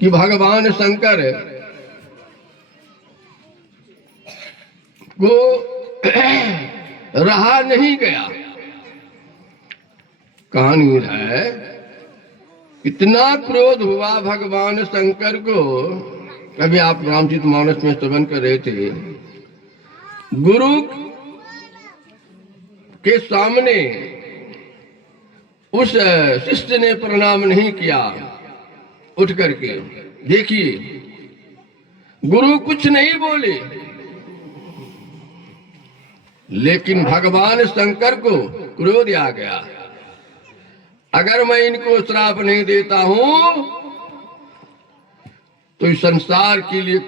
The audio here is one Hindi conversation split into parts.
कि भगवान शंकर को रहा नहीं गया। कहानी है, इतना क्रोध हुआ भगवान शंकर को। अभी आप रामचरितमानस में श्रवण कर रहे थे, गुरु के सामने उस शिष्य ने प्रणाम नहीं किया। उठ करके देखिए, गुरु कुछ नहीं बोले, लेकिन भगवान शंकर को क्रोध आ गया। अगर मैं इनको श्राप नहीं देता हूं तो इस संसार के लिए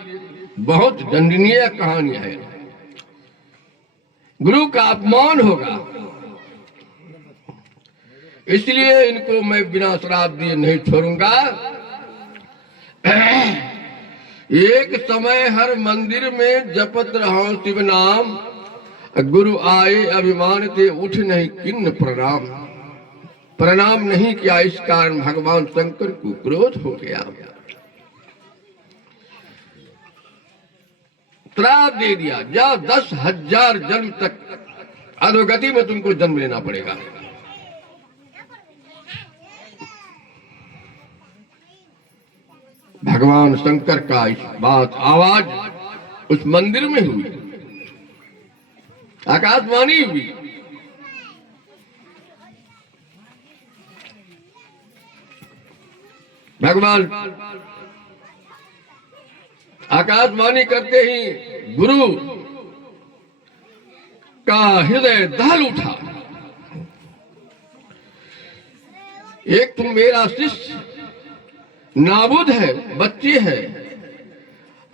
बहुत दंडनीय कहानी है, गुरु का अपमान होगा। इसलिए इनको मैं बिना श्राप दिए नहीं छोड़ूंगा। एक समय हर मंदिर में जपत रहो शिव नाम, गुरु आए अभिमान थे उठ नहीं किन्न प्रणाम। प्रणाम नहीं किया, इस कारण भगवान शंकर को क्रोध हो गया, श्राप दे दिया, जा 10,000 जन्म तक अधोगति में तुमको जन्म लेना पड़ेगा। भगवान शंकर का इस बात आवाज उस मंदिर में हुई, आकाशवाणी हुई। भगवान आकाशवाणी करते ही गुरु का हृदय दहल उठा। एक तुम मेरा शिष्य नाबुद है, बच्चे हैं,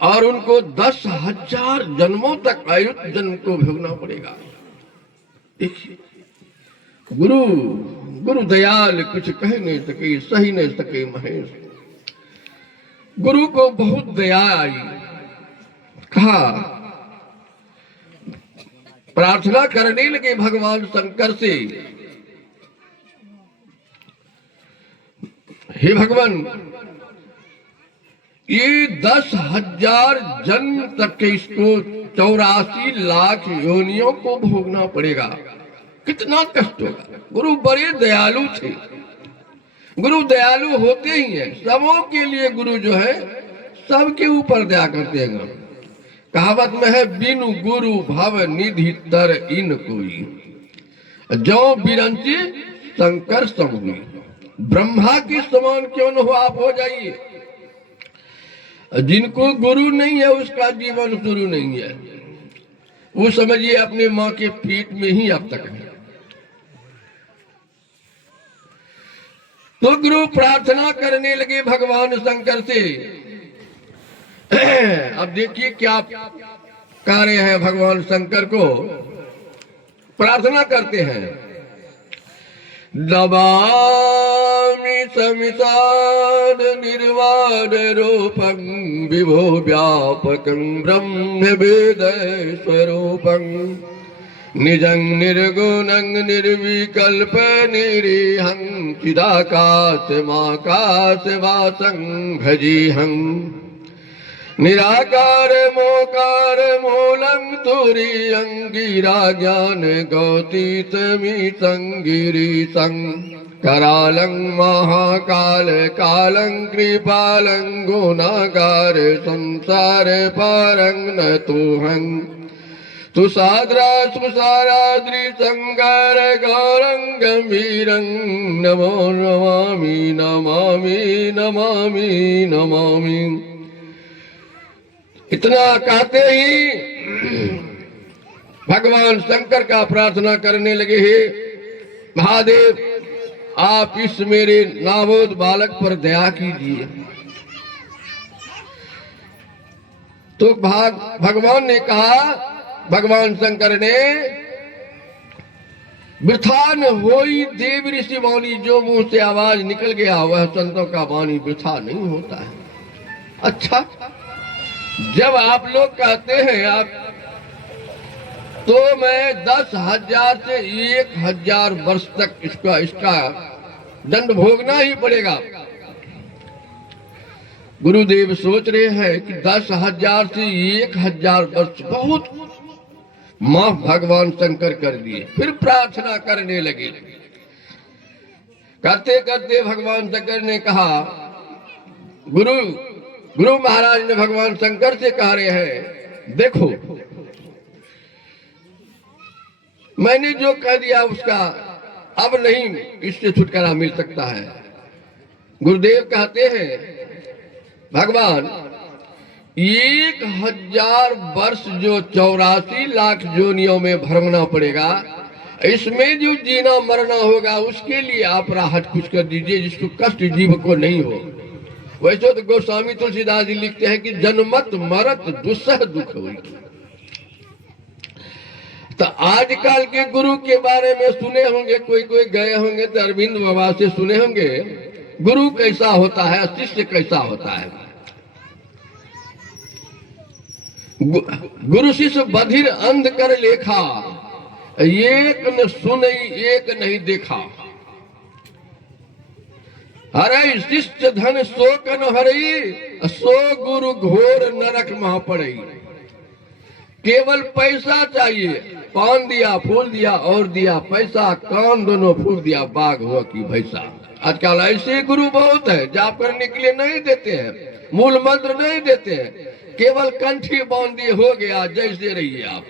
और उनको 10,000 जन्मों तक आयुत जन्म को भोगना पड़ेगा। देखिए, गुरु दयाल कुछ कह नहीं सके, सही नहीं सके महेश। गुरु को बहुत दया आई, कहा, प्रार्थना करने लगे भगवान शंकर से, हे भगवान, ये 10,000 जन्म तक के इसको 84 लाख योनियों को भोगना पड़ेगा, कितना कष्ट होगा। गुरु बड़े दयालु थे, गुरु दयालु होते ही हैं, सबों के लिए गुरु जो है सबके ऊपर दया करते हैं। कहावत में है, बिनु गुरु भव निधि तर इन कोई, जो बिरंची शंकर सम हुई। ब्रह्मा के समान क्यों न हो आप, हो जाइए। जिनको गुरु नहीं है उसका जीवन शुरू नहीं है, वो समझिए अपने माँ के पेट में ही अब तक है। तो गुरु प्रार्थना करने लगे भगवान शंकर से। अब देखिए क्या कार्य है, भगवान शंकर को प्रार्थना करते हैं। नमामि समितान निर्वाण रूपं विभो व्यापकं ब्रह्म वेद स्वरूपं निजं निर्गुणं निर्विकल्प निरीहं चिदाकाशमाकाशवासं भजेऽहं निराकार मोकार मूलं तुरीयं गिरा ज्ञान गौतीतमीतं गिरीशं करालं महाकाल कालं कृपालं गुणागार संसार पारं नतोऽहं तुषाद्रा सुसाराद्रि संगार गौरं गंभीरं नमो नमामि नमामि नमामि नमामि। इतना कहते ही भगवान शंकर का प्रार्थना करने लगे, हे महादेव, आप इस मेरे नाबोध बालक पर दया कीजिए। तो भगवान ने कहा, भगवान शंकर ने, वृथा न होई देव ऋषि वाणी, जो मुंह से आवाज निकल गया वह संतों का वाणी वृथा नहीं होता है। अच्छा, जब आप लोग कहते हैं आप, तो मैं 10,000 से 1,000 वर्ष तक इसका दंड भोगना ही पड़ेगा। गुरुदेव सोच रहे हैं कि 10,000 से 1,000 वर्ष बहुत माफ भगवान शंकर कर दिए। फिर प्रार्थना करने लगे। करते करते भगवान शंकर ने कहा, गुरु महाराज ने भगवान शंकर से कह रहे हैं, देखो मैंने जो कह दिया उसका अब नहीं इससे छुटकारा मिल सकता है। गुरुदेव कहते हैं, भगवान 1,000 वर्ष जो 84 लाख योनियों में भरना पड़ेगा, इसमें जो जीना मरना होगा उसके लिए आप राहत कुछ कर दीजिए जिसको कष्ट जीव को नहीं हो। वैसे तो गोस्वामी तुलसीदास जी लिखते हैं कि जन्मत मरत दुस्सह दुख हुई। तो आजकल के गुरु के बारे में सुने होंगे, कोई कोई गए होंगे तो अरविंद बाबा से सुने होंगे गुरु कैसा होता है, शिष्य कैसा होता है। गुरु शिष्य बधिर अंध कर लेखा, एक न सुनई एक नहीं देखा। हरे शिष्य धन सो कन हरई, सो गुरु घोर नरक महा पड़ई। केवल पैसा चाहिए, पान दिया फूल दिया और दिया पैसा, कान दोनों फूल दिया बाघ हुआ कि भैसा। आजकल ऐसे गुरु बहुत है, जाप करने के लिए नहीं देते हैं, मूल मंत्र नहीं देते हैं, केवल कंठी बांध दिए हो गया जैसे रहिए आप।